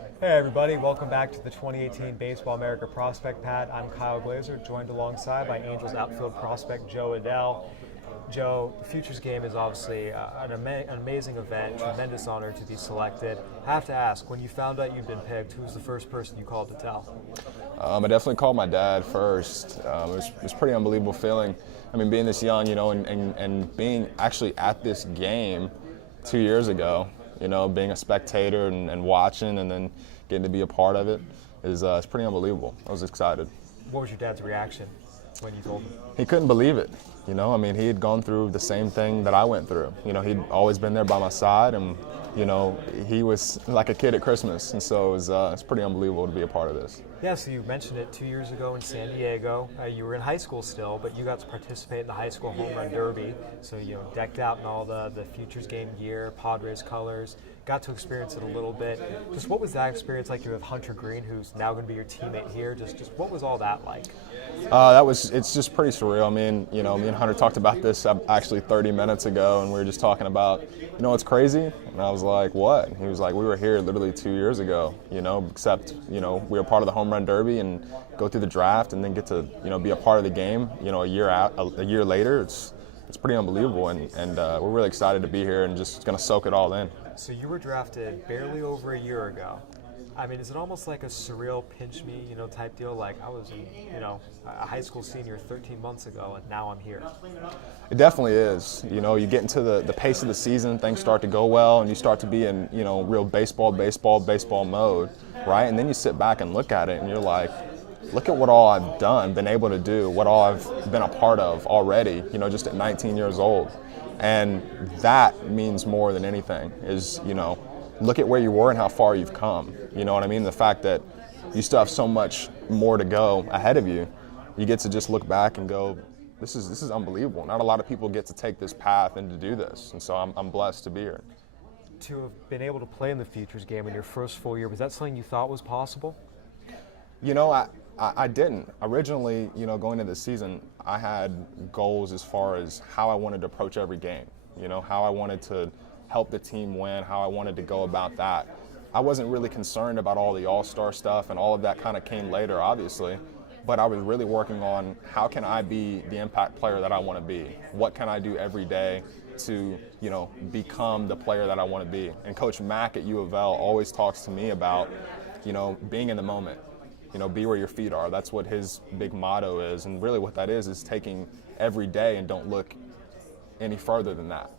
Hey everybody, welcome back to the 2018 Baseball America Prospect Pad. I'm Kyle Glaser, joined alongside by Angels outfield prospect Jo Adell. Joe, the Futures Game is obviously an amazing event, tremendous honor to be selected. I have to ask, when you found out you'd been picked, who was the first person you called to tell? I definitely called my dad first. It was a pretty unbelievable feeling. I mean, being this young, and being actually at this game 2 years ago, being a spectator and watching and then getting to be a part of it is it's pretty unbelievable. I was excited. What was your dad's reaction when you told him? He couldn't believe it. I mean, he had gone through the same thing that I went through. He'd always been there by my side, and he was like a kid at Christmas, and so it's pretty unbelievable to be a part of this. Yeah, so you mentioned it 2 years ago in San Diego. You were in high school still, but you got to participate in the high school home run derby. So, decked out in all the Futures Game gear, Padres colors. Got to experience it a little bit. Just what was that experience like? You have Hunter Green, who's now going to be your teammate here. Just what was all that like? It's just pretty surreal. I mean, me and Hunter talked about this actually 30 minutes ago, and we were just talking about, it's crazy. And I was like, what? And he was like, we were here literally 2 years ago, except, we were part of the home run derby and go through the draft and then get to, be a part of the game, a year later. It's pretty unbelievable, and we're really excited to be here and just going to soak it all in. So you were drafted barely over a year ago. I mean, is it almost like a surreal pinch me, type deal? Like I was, a high school senior 13 months ago, and now I'm here. It definitely is. You get into the pace of the season, things start to go well, and you start to be in, real baseball mode, right? And then you sit back and look at it, and you're like, look at what all I've done, been able to do, what all I've been a part of already, just at 19 years old. And that means more than anything is, look at where you were and how far you've come. You know what I mean? The fact that you still have so much more to go ahead of you, you get to just look back and go, this is unbelievable. Not a lot of people get to take this path and to do this. And so I'm blessed to be here. To have been able to play in the Futures Game in your first full year, was that something you thought was possible? I didn't. Originally, going into the season, I had goals as far as how I wanted to approach every game, how I wanted to help the team win, how I wanted to go about that. I wasn't really concerned about all the all-star stuff, and all of that kind of came later, obviously, but I was really working on how can I be the impact player that I want to be? What can I do every day to, become the player that I want to be? And Coach Mack at U of L always talks to me about, being in the moment. Be where your feet are. That's what his big motto is. And really what that is taking every day and don't look any further than that.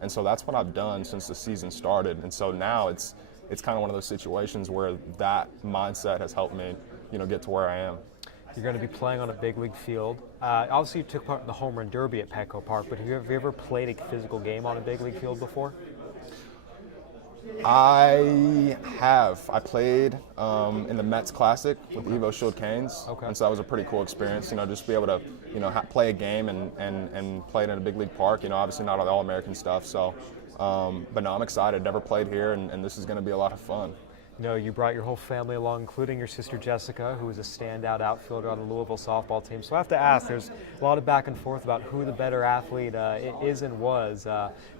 And so that's what I've done since the season started. And so now it's kind of one of those situations where that mindset has helped me, get to where I am. You're going to be playing on a big league field. Obviously you took part in the home run derby at Petco Park, but have you ever played a physical game on a big league field before? I have. I played in the Mets Classic with the Evo Shield Canes, okay. And so that was a pretty cool experience. Just be able to, play a game and play it in a big league park. Obviously not all the All-American stuff. So, but no, I'm excited. Never played here, and this is going to be a lot of fun. You brought your whole family along, including your sister Jessica, who is a standout outfielder on the Louisville softball team. So I have to ask, there's a lot of back and forth about who the better athlete is and was.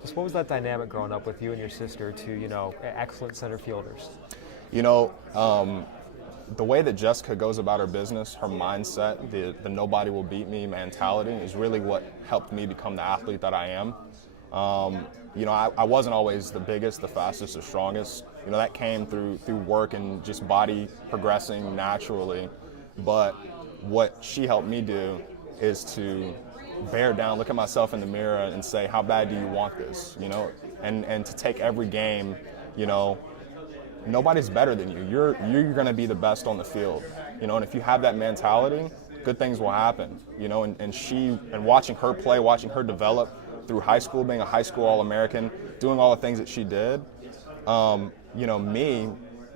Just what was that dynamic growing up with you and your sister, two, excellent center fielders? The way that Jessica goes about her business, her mindset, the nobody will beat me mentality is really what helped me become the athlete that I am. I wasn't always the biggest, the fastest, or strongest. That came through work and just body progressing naturally. But what she helped me do is to bear down, look at myself in the mirror and say, how bad do you want this? And to take every game, nobody's better than you. You're going to be the best on the field. And if you have that mentality, good things will happen. And watching her play, watching her develop through high school, being a high school All-American, doing all the things that she did, me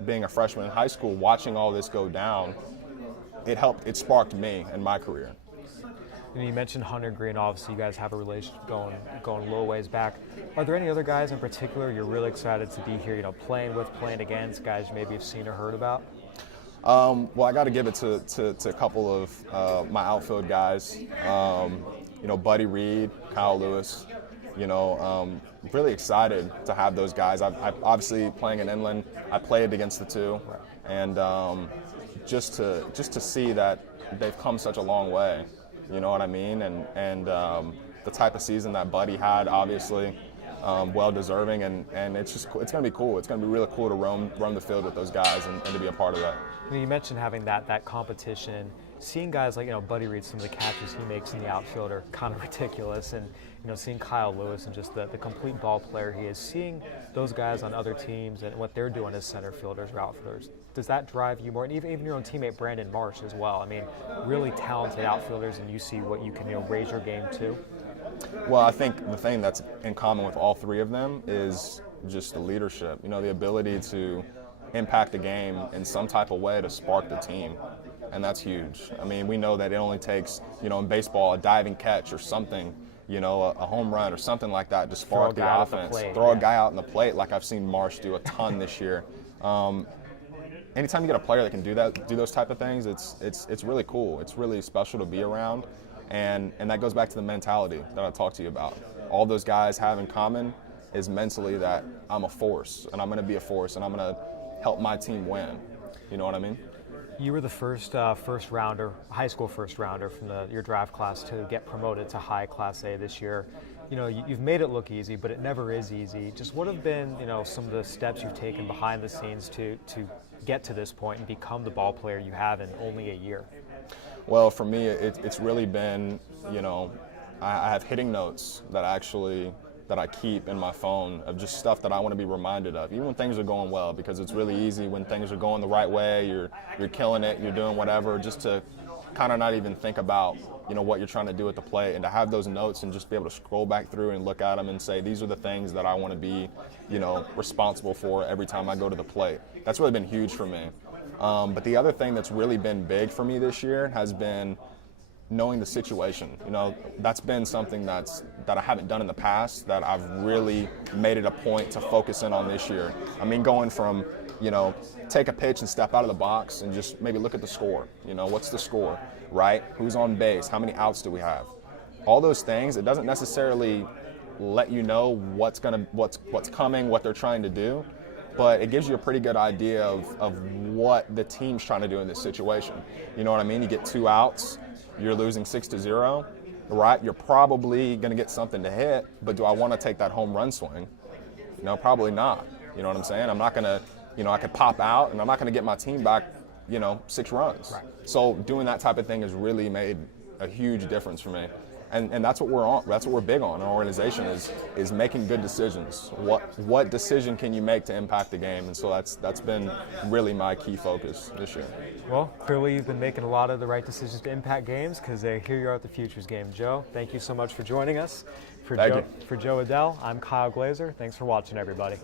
being a freshman in high school, watching all this go down, it sparked me in my career. You mentioned Hunter Green. Obviously, you guys have a relationship going a little ways back. Are there any other guys in particular you're really excited to be here, playing with, playing against, guys you maybe have seen or heard about? Well, I got to give it to a couple of my outfield guys. Buddy Reed, Kyle Lewis, Really excited to have those guys. I obviously playing in Inland, I played against the two, and just to see that they've come such a long way, you know what I mean? And the type of season that Buddy had, obviously, well deserving, and it's going to be cool. It's going to be really cool to roam the field with those guys and to be a part of that. You mentioned having that competition. Seeing guys like Buddy Reed, some of the catches he makes in the outfield are kind of ridiculous, and seeing Kyle Lewis and just the complete ball player he is. Seeing those guys on other teams and what they're doing as center fielders or outfielders, does that drive you more? And even your own teammate Brandon Marsh as well. I mean, really talented outfielders, and you see what you can raise your game to. Well, I think the thing that's in common with all three of them is just the leadership. The ability to impact the game in some type of way to spark the team. And that's huge. I mean, we know that it only takes, in baseball, a diving catch or something, a home run or something like that to spark the offense. Throw a guy out in the plate, like I've seen Marsh do a ton this year. Anytime you get a player that can do those type of things, it's really cool. It's really special to be around, and that goes back to the mentality that I talked to you about. All those guys have in common is mentally that I'm a force, and I'm going to be a force, and I'm going to help my team win. You know what I mean? You were the first rounder, high school first rounder from your draft class to get promoted to high Class A this year. You've made it look easy, but it never is easy. Just what have been, some of the steps you've taken behind the scenes to get to this point and become the ball player you have in only a year? Well, for me, it's really been, I have hitting notes that I keep in my phone of just stuff that I want to be reminded of, even when things are going well, because it's really easy when things are going the right way, you're killing it, you're doing whatever, just to kind of not even think about, what you're trying to do at the plate, and to have those notes and just be able to scroll back through and look at them and say, these are the things that I want to be, responsible for every time I go to the plate. That's really been huge for me. But the other thing that's really been big for me this year has been knowing the situation. That's been something that I haven't done in the past, that I've really made it a point to focus in on this year. I mean, going from, take a pitch and step out of the box and just maybe look at the score. What's the score, right? Who's on base? How many outs do we have? All those things, it doesn't necessarily let you know what's coming, what they're trying to do, but it gives you a pretty good idea of what the team's trying to do in this situation. You know what I mean? You get 2 outs, you're losing 6-0, right? You're probably going to get something to hit, but do I want to take that home run swing? No, probably not. You know what I'm saying? I'm not going to, I could pop out, and I'm not going to get my team back, 6 runs. Right. So doing that type of thing has really made a huge difference for me. And that's what we're on. That's what we're big on in our organization is making good decisions. What decision can you make to impact the game? And so that's been really my key focus this year. Well, clearly you've been making a lot of the right decisions to impact games, because here you are at the Futures game. Joe, thank you so much for joining us. For Jo Adell, I'm Kyle Glaser. Thanks for watching, everybody.